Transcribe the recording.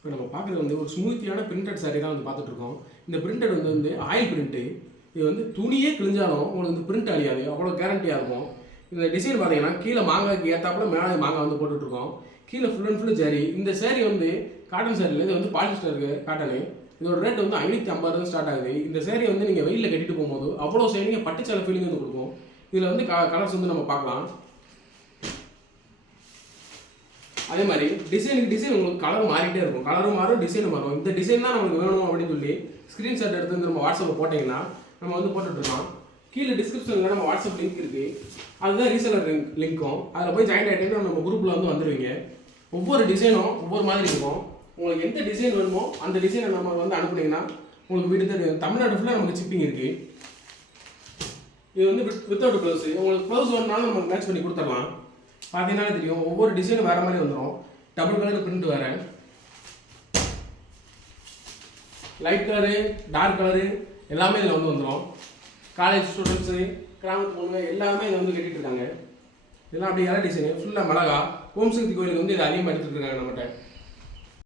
இப்போ நம்ம பார்க்குறது வந்து ஒரு ஸ்மூத்தியான பிரிண்டட் சாரீ தான் வந்து பார்த்துட்ருக்கோம். இந்த பிரிண்டட் வந்து ஆயில் பிரிண்ட்டு. இது வந்து துணியே கிழிஞ்சாலும் உங்களுக்கு வந்து பிரிண்ட் அழியாது, அவ்வளோ கேரண்டியாக இருக்கும். இந்த டிசைன் பார்த்தீங்கன்னா கீழே மாங்காய்க்கு ஏற்றாப்புல மேலே மாங்காய் வந்து போட்டுட்ருக்கோம். கீழே ஃபுல் அண்ட் ஃபுல்லு ஜரி. இந்த சேரீ வந்து காட்டன் சேரீல இது வந்து பாலிஸ்டர் காட்டனு. இதோட ரேட் வந்து 550 ஸ்டார்ட் ஆகுது. இந்த சேரீ வந்து நீங்கள் வெயிலில் கட்டிட்டு போகும்போது அவ்வளோ ஷைனிங்காக பட்டு சேலை ஃபீலிங் வந்து கொடுக்கும். இதில் வந்து கலர்ஸ் வந்து நம்ம பார்க்கலாம். அதே மாதிரி டிசைன் உங்களுக்கு கலர் மாறிட்டே இருக்கும். கலரும் மாறும், டிசைனும் மாறும். இந்த டிசைன் தான் நமக்கு வேணும் அப்படின்னு சொல்லி ஸ்க்ரீன்ஷாட் எடுத்து வந்து நம்ம வாட்ஸ்அப்பில் போட்டிங்கன்னா நம்ம வந்து போட்டுட்ருக்கோம். கீழே டிஸ்கிரிப்ஷனில் நம்ம வாட்ஸ்அப் லிங்க் இருக்குது. அதுதான் ரீசெலர் லிங்க்கும். அதில் போய் ஜாயின் ஆகிட்டீங்கன்னா நம்ம குரூப்பில் வந்து வந்துடுவீங்க. ஒவ்வொரு டிசைனும் ஒவ்வொரு மாதிரி இருக்கும். உங்களுக்கு எந்த டிசைன் வேணுமோ அந்த டிசைனை நம்ம வந்து அனுப்புனீங்கன்னா உங்களுக்கு வீடு தேடி தமிழ்நாடு ஃபுல்லாக நமக்கு ஷிப்பிங் இருக்குது. இது வந்து வித்தவுட் ப்ளவுஸு. உங்களுக்கு ப்ளவுஸ் வேணுனாலும் நமக்கு மேட்ச் பண்ணி கொடுத்துடலாம். பார்த்தீங்கன்னாலே தெரியும், ஒவ்வொரு டிசைனும் வேறு மாதிரி வந்துடும். டபுள் கலர் பிரிண்ட் வேறு, லைட் கலரு, டார்க் கலரு எல்லாமே இதில் வந்து வந்துடும். காலேஜ் ஸ்டூடெண்ட்ஸு, கிராமத்து பொண்ணுங்க எல்லாமே இதை வந்து கட்டிகிட்டு இருக்காங்க. இதெல்லாம் அப்படி யாரும் டிசைனு ஃபுல்லாக மிளகா. ஓம் சக்தி கோயிலுக்கு வந்து இதை அதிகமாக எடுத்துகிட்டு இருக்காங்க நம்மகிட்ட.